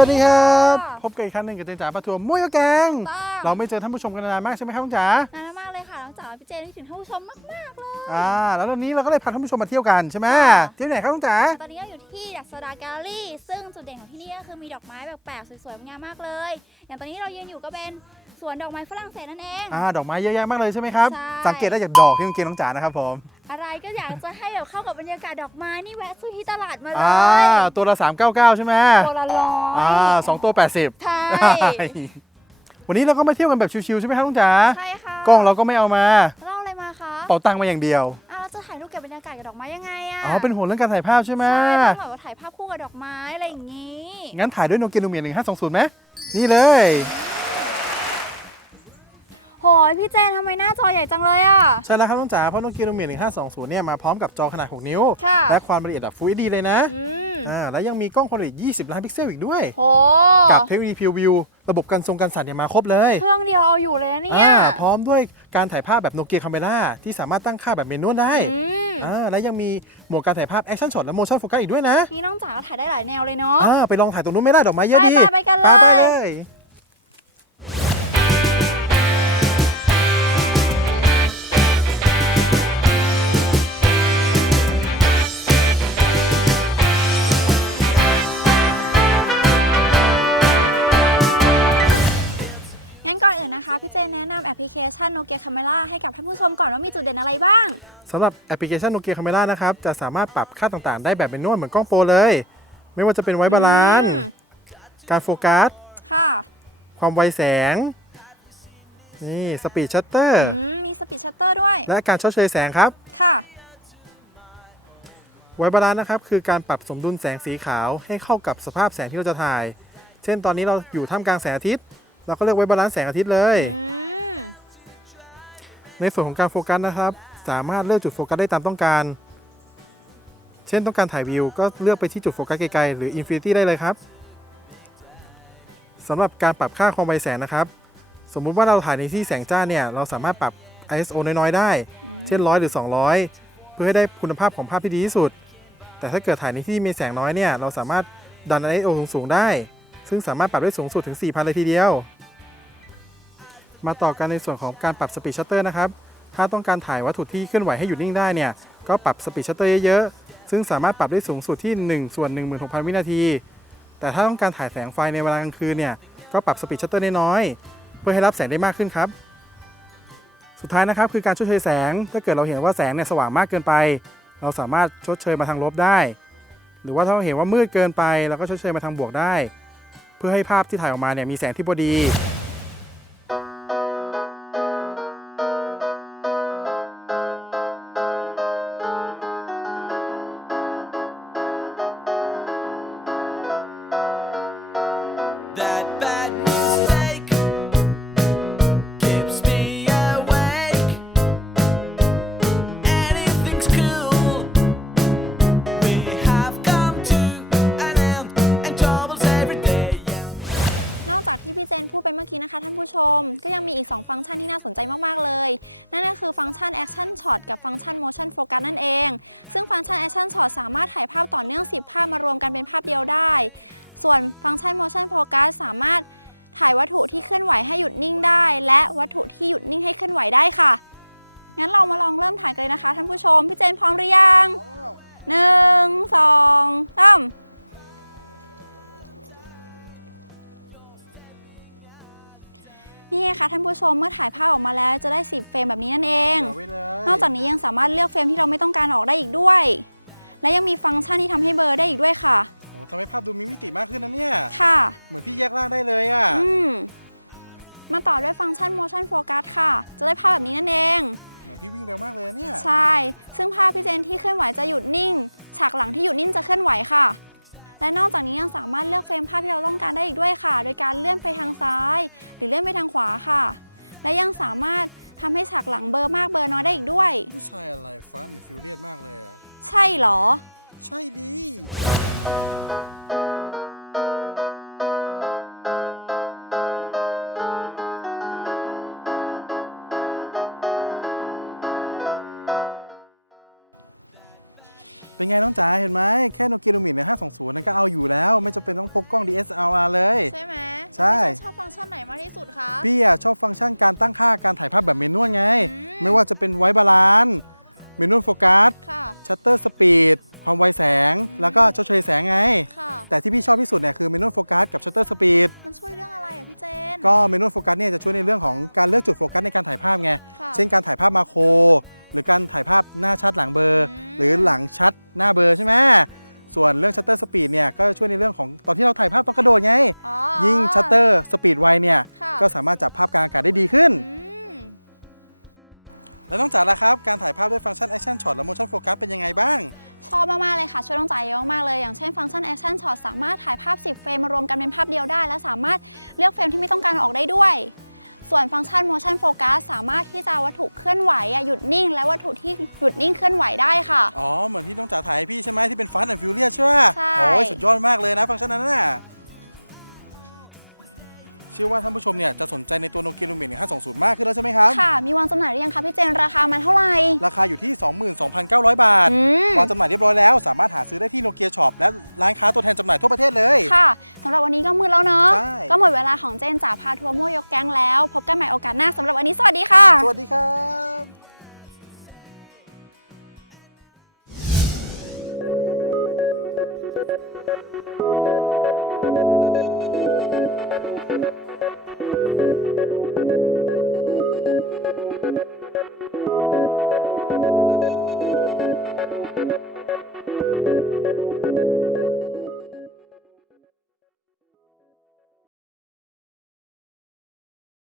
วัสดีครับค่ะพบกันอีกครั้งหนึ่งกับเจนจ๋าปะทัวร์มุ้ยกบแกงต้องเราไม่เจอท่านผู้ชมกันนานมากใช่ไหมครับน้องจ๋า นาน พี่เจนที่ถึงท่านผู้ชมมากๆเลย อ่าแล้ววันนี้เราก็เลยพาท่านผู้ชมมาเที่ยวกันใช่ไหมค่ะ เที่ยวไหนครับน้องจ๋าตอนนี้เราอยู่ที่ดักสดาแกลเลอรี่ ซึ่งจุดเด่นของที่นี่ก็คือมีดอกไม้แปลกๆสวยๆงามมากเลย อย่างตอนนี้เรายืนอยู่ก็เป็นสวนดอกไม้ฝรั่งเศสนั่นเอง อ่าดอกไม้เยอะแยะมากเลยใช่ไหมครับ ใช่ สังเกตได้จากดอกที่กางเกงน้องจ๋านะครับผมอะไรก็อยากจะให้แบบเข้ากับบรรยากาศดอกไม้นี่แวะซื้อที่ตลาดมาเลอ่ายตัวละ399 ใช่ไหมตัวละร้อยอ่าสองตัว80ใช่ วันนี้เราก็มาเที่ยวกันแบบชิวๆใช่ไหมครับน้องจ๋า ใช่ค่ะกล้องเราก็ไม่เอามาเล่าอะไรมาคะเป่าตังค์มาอย่างเดียวอะเราจะถ่ายรูปเก็บบรรยากาศกับดอกไม้ยังไงอะอ๋อเป็นห่วงเรื่องการถ่ายภาพใช่ไหมใช่ต้องแบบว่าถ่ายภาพคู่กับดอกไม้อะไรอย่างงี้ งั้นถ่ายด้วยโนเกียนูเมียหนึ่งห้าสองศูนย์ไหมนี่เลย โหยพี่เจนทำไมหน้าจอใหญ่จังเลยอะใช่แล้วครับน้องจ๋าเพราะโนเกียนูเมียหนึ่งห้าสองศูนย์เนี่ยมาพร้อมกับจอขนาด 6 นิ้ว ค่ะ และความละเอียดแบบ Full HD เลยนะ อืม อ่าแล้วยังมีกล้องความละเอียด20 ล้านพิกเซลอีกด้วยโหกับเทคโนโลยี Pure View ระบบกันทรงกันสั่นเนี่ยมาครบเลยเครื่องเดียวเอาอยู่เลยนะเนี่ยอ่าพร้อมด้วยการถ่ายภาพแบบโนเกียคาเมราที่สามารถตั้งค่าแบบเมนวลได้อืมอ่าและยังมีโหมดการถ่ายภาพ Action Shot และ Motion Focus อีกด้วยนะนี่น้องจ๋าก็ถ่ายได้หลายแนวเลยเนาะอ่าไปลองถ่ายตรงนู้นไม่ได้ดอกไม้เยอะไปดีไปไปกันเลยไปเลย พี่เจนแนะนำแอปพลิเคชัน Nokia Camera ให้กับท่านผู้ชมก่อนว่ามีจุดเด่นอะไรบ้างสำหรับแอปพลิเคชันโนเกียคาเมรานะครับ จะสามารถปรับค่าต่างๆ ได้แบบเมนวลเหมือนกล้องโปรเลย ไม่ว่าจะเป็นไวบาลานซ์อืมการโฟกัส ค่ะความไวแสง นี่สปีดชัตเตอร์อืมมีสปีดชัตเตอร์ด้วย และการชดเชยแสงครับ ค่ะ ไวบาลานซ์นะครับคือการปรับสมดุลแสงสีขาวให้เข้ากับสภาพแสงที่เราจะถ่าย เช่นตอนนี้เราอยู่ท่ามกลางแสงอาทิตย์ เราก็เลือกไวบาลานซ์แสงอาทิตย์เลย อืมในส่วนของการโฟกัสนะครับ สามารถเลือกจุดโฟกัสได้ตามต้องการ เช่นต้องการถ่ายวิว ก็เลือกไปที่จุดโฟกัสไกลๆหรืออินฟินิตี้ได้เลยครับสำหรับการปรับค่าความไวแสงนะครับ สมมุติว่าเราถ่ายในที่แสงจ้าเนี่ยเราสามารถปรับ ISO น้อยๆได้ เช่น100หรือ 200 เพื่อให้ได้คุณภาพของภาพที่ดีที่สุด แต่ถ้าเกิดถ่ายในที่มีแสงน้อยเนี่ยเราสามารถดัน ISO สูงๆได้ ซึ่งสามารถปรับได้สูงสุดถึง 4,000 เลยทีเดียว มาต่อกันในส่วนของการปรับสปีดชัตเตอร์นะครับ ถ้าต้องการถ่ายวัตถุที่เคลื่อนไหวให้หยุดนิ่งได้เนี่ย ก็ปรับสปีดชัตเตอร์เยอะๆ ซึ่งสามารถปรับได้สูงสุดที่ 1 ส่วน 16,000 วินาที แต่ถ้าต้องการถ่ายแสงไฟในเวลากลางคืนเนี่ย ก็ปรับสปีดชัตเตอร์น้อยๆ เพื่อให้รับแสงได้มากขึ้นครับ สุดท้ายนะครับคือการชดเชยแสง ถ้าเกิดเราเห็นว่าแสงเนี่ยสว่างมากเกินไป เราสามารถชดเชยมาทางลบได้ หรือว่าถ้าเราเห็นว่ามืดเกินไปเราก็ชดเชยมาทางบวกได้ เพื่อให้ภาพที่ถ่ายออกมาเนี่ยมีแสงที่พอดี ที่พี่เจนพูดไปเมื่อกี้นะคะท่านผู้ชม ก็ยังมีอีก 2 ฟังก์ชันที่น่าสนใจมาก ๆ เลย นั่นก็คือฟังก์ชัน Action Shot กับฟังก์ชัน Motion Focus นั่นเอง ซึ่งฟังก์ชัน Action Shot สามารถถ่ายภาพต่อเนื่อง 10 ภาพมารวมกันเป็นภาพเดียวได้ ส่วนฟังก์ชัน Motion Focus สามารถถ่ายวัตถุที่เคลื่อนไหวให้หยุดนิ่งได้ และวัตถุที่หยุดนิ่งให้เคลื่อนไหวได้ค่ะงั้นเรามาลองเริ่มถ่ายกันเลยนะคะท่านผู้ชมพี่เจนพร้อมหรือยังหนึ่งสองสาม นี่ค่ะท่านผู้ชมเมื่อถ่ายภาพออกมาแล้วจะได้ 10 เฟรมแบบนี้นั่นเองเดี๋ยวไว้เลยนอกจากนี้ยังสามารถเลือกเฟรมที่เราไม่ต้องการออกได้อีกด้วย และยังมีฟังก์ชันที่ทำให้เบลอได้อีกด้วยค่ะโอ้ทำให้ภาพดูมีมิติมากขึ้นนะเนี่ย ค่ะ เหมือนพี่แยกร่างได้เลยอะอืมมาต่อด้วยฟังก์ชัน motion focus ค่ะ จะได้ภาพแบบนี้นั่นเอง เหมือนพี่วิ่งเร็วมากเลยเนี่ย ใช่ ซึ่งภาพพี่เจนที่เคลื่อนไหวจะหยุดนิ่ง ฉากหลังที่หยุดนิ่งจะเคลื่อนไหวค่ะ และนอกจากนี้ยังสามารถเลือกเฟรมภาพที่เราต้องการได้อีกด้วยค่ะ โดยการเลื่อนไปทางซ้าย หรือเลื่อนไปทางขวาค่ะ และยังสามารถทำให้ฉากหลังเบลอมากเบลอน้อยได้อีกด้วย ผู้ชายอะไรฟันฟิวเรียดมากเลยอะ ใช่เหรอ ใช่ดี เป็นไงน้องจ๋าเห็นไหมแค่โนเกียลูมิเนี่ย520นั่นก็เอาอยู่แล้ว ไม่จำเป็นต้องพกกล้อง DSLR เลย ใช่ไหมใช่ พี่เจนชอบฟังก์ชันไหนมากที่สุดคะ พี่อะชอบฟังก์ชันการตั้งค่าการถ่ายภาพแบบเมนวลไง อืม ไม่ว่าจะเป็นไวบาลานเมนวลโฟกัสค่ะ ชัตเตอร์สปีดความไวแสง แล้วก็ชดเชยแสงไง ค่ะ แต่ที่พี่ชอบที่สุดเนี่ยคือเมนวลโฟกัสกับชัตเตอร์สปีดมันช่วยเรื่องอะไรอะพี่เจน ก็เมนวลโฟกัสเนี่ยจะช่วยในเรื่องของการเลือกจุดโฟกัสในการถ่ายภาพไง ค่ะ เช่นการถ่ายภาพมาโคร หรือการถ่ายภาพหน้าชัดหลังเบลอร์อืมหรือหลังชัดหน้าเบลอร์ใช่ไหมส่วนเรื่องชัตเตอร์สปีดเนี่ยก็ช่วยในเรื่องของตอนที่เราถ่ายภาพต้องกระโดดไง อ๋อ ยิ่งชัตเตอร์สปีดไวเนี่ย ค่ะ ก็สามารถจับภาพกลางอากาศได้ดีขึ้น อืม แล้วต้องจ๋าละครับ การถ่ายภาพด้วยฟังก์ชัน Action Shot และ Motion Focus เป็นยังไงบ้าง ชอบมาก ๆ เลยค่ะ ช่วยน้องจ่ายเยอะมากๆเลย อย่างเช่นฟังก์ชัน Action Shot สามารถถ่ายภาพ 10 เฟรมมารวมกันเป็นภาพเดียวได้ และสามารถเลือกเฟรมที่ไม่ต้องการออกได้ด้วย ส่วนฟังก์ชัน Motion Focus สามารถที่จะวัตถุเคลื่อนไหวอะหยุดนิ่ง และวัตถุที่หยุดนิ่งเคลื่อนไหวได้ค่ะ อ๋อ เหมือนที่ต้องจ๋าถ่ายให้พี่ใช่ไหมที่เป็น Fast and Furious ใช่ไหมใช่ โอ้ยสุดยอดมากเลยนะฟังก์ชันนั้นน่ะเชื่อว่าท่านผู้ชมเนี่ยจะสนใจในตัวโนเกียลูมิน520 มากขึ้นแล้วใช่ไหมครับค่ะ มีวางจำหน่ายหรือยังคะพี่เจนราคามันเท่าไหร่ ราคาอยู่ที่ 22,900 บาทอืม วางจำหน่ายเรียบร้อยแล้ว สามารถหาซื้อได้ที่โนเกียช็อปและร้านค้าตัวแทนจำหน่ายทั่วประเทศเลย ค่ะสำหรับวันนี้ก็มืดแล้วเนาะใช่ ก็หมดเวลาของเจนจ่าพาทัวร์มั่วยกแก๊งแล้ว พบกันใหม่โอกาสหน้าสำหรับวันนี้สวัสดีค่ะ สวัสดีครับ Thank Thank you.